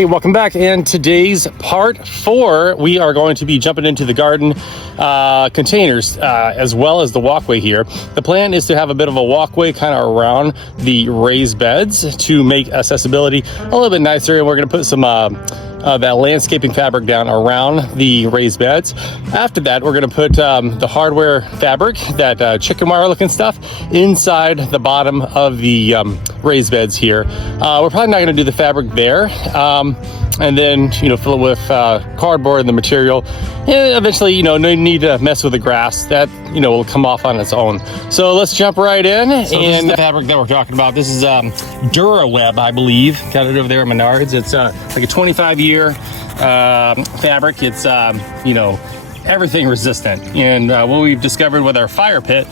Hey, welcome back. And today's part 4, we are going to be jumping into the garden containers as well as the walkway here. The plan is to have a bit of a walkway kind of around the raised beds to make accessibility a little bit nicer. And we're going to put some that landscaping fabric down around the raised beds. After that, we're going to put the hardware fabric, that chicken wire looking stuff, inside the bottom of the raised beds here. We're probably not going to do the fabric there. And then, fill it with cardboard and the material. And eventually, no need to mess with the grass. That, will come off on its own. So let's jump right in. So and this is the fabric that we're talking about. This is DuraWeb, I believe. Got it over there at Menards. It's like a 25-year fabric. It's, everything resistant. And what we've discovered with our fire pit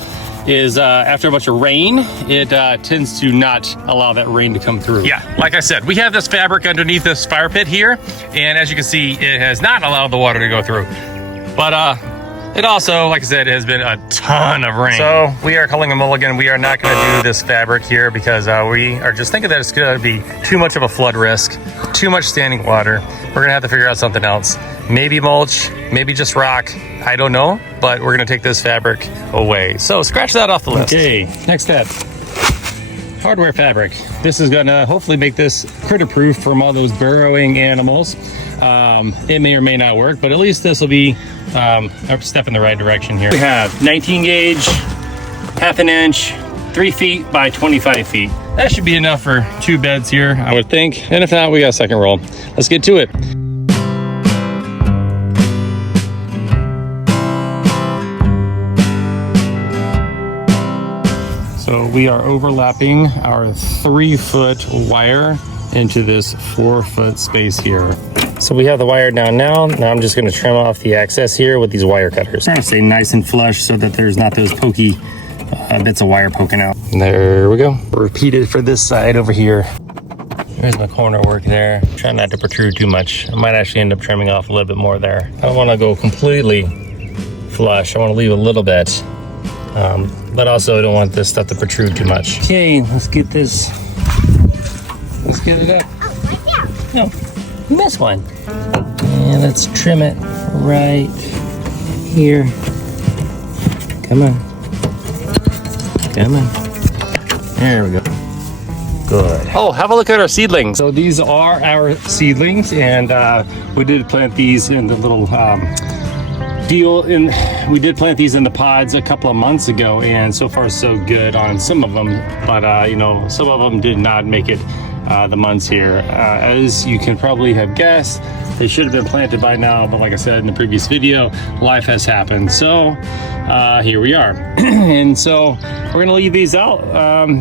is after a bunch of rain, it tends to not allow that rain to come through. Yeah, like I said, we have this fabric underneath this fire pit here, and as you can see, it has not allowed the water to go through. But it also, like I said, has been a ton of rain. So we are calling a mulligan. We are not going to do this fabric here because we are just thinking that it's going to be too much of a flood risk, too much standing water. We're going to have to figure out something else. Maybe mulch, maybe just rock. I don't know, but we're going to take this fabric away. So scratch that off the list. Okay, next step. Hardware fabric. This is going to hopefully make this critter proof from all those burrowing animals. It may or may not work, but at least this will be a step in the right direction here. We have 19 gauge, half an inch, 3 feet by 25 feet. That should be enough for 2 beds here, I would think. And if not, we got a second roll. Let's get to it. So we are overlapping our 3-foot wire into this 4-foot space here. So we have the wire down now. Now I'm just going to trim off the excess here with these wire cutters. Trying to stay nice and flush so that there's not those pokey bits of wire poking out. And there we go. Repeat it for this side over here. There's my corner work there. Try not to protrude too much. I might actually end up trimming off a little bit more there. I don't want to go completely flush. I want to leave a little bit. But also I don't want this stuff to protrude too much. Okay, let's get this. Let's get it up. No, you missed one. And let's trim it right here. Come on. Come on. There we go. Good. Oh, have a look at our seedlings. So these are our seedlings, and we did plant these in the little we did plant these in the pods a couple of months ago, and so far so good on some of them, but some of them did not make it the months here. As you can probably have guessed, they should have been planted by now, but like I said in the previous video, life has happened. So here we are. And so we're gonna leave these out.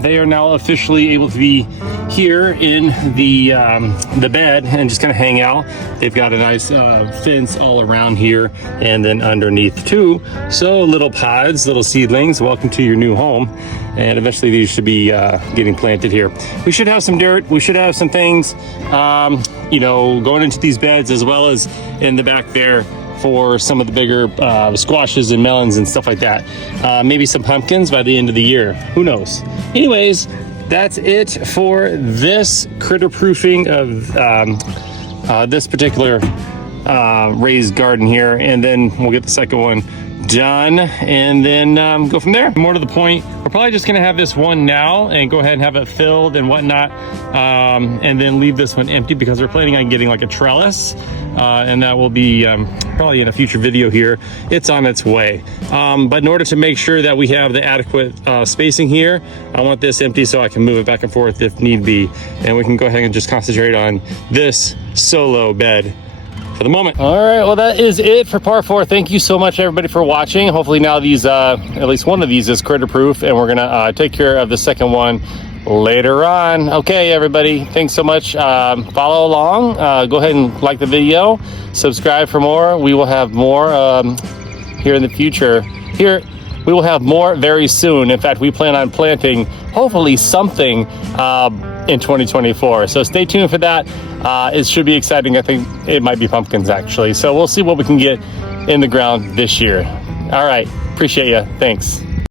They are now officially able to be here in the bed and just kind of hang out. They've got a nice fence all around here and then underneath too. So little pods, little seedlings, welcome to your new home. And eventually these should be getting planted here. We should have some dirt. We should have some things, going into these beds, as well as in the back there for some of the bigger squashes and melons and stuff like that. Maybe some pumpkins by the end of the year. Who knows? Anyways, that's it for this critter proofing of this particular raised garden here. And then we'll get the second one done and then go from there. More to the point, we're probably just gonna have this one now and go ahead and have it filled and whatnot, and then leave this one empty because we're planning on getting like a trellis, and that will be probably in a future video here. It's on its way, but in order to make sure that we have the adequate spacing here, I want this empty so I can move it back and forth if need be, and we can go ahead and just concentrate on this solo bed for the moment. All right, well, that is it for part 4. Thank you so much, everybody, for watching. Hopefully now these, at least one of these is critter proof, and we're gonna take care of the second one later on. Okay, everybody, thanks so much. Follow along. Go ahead and like the video. Subscribe for more. We will have more here in the future. Here, we will have more very soon. In fact, we plan on planting hopefully something in 2024. So stay tuned for that. It should be exciting. I think it might be pumpkins actually. So we'll see what we can get in the ground this year. All right, appreciate you. Thanks.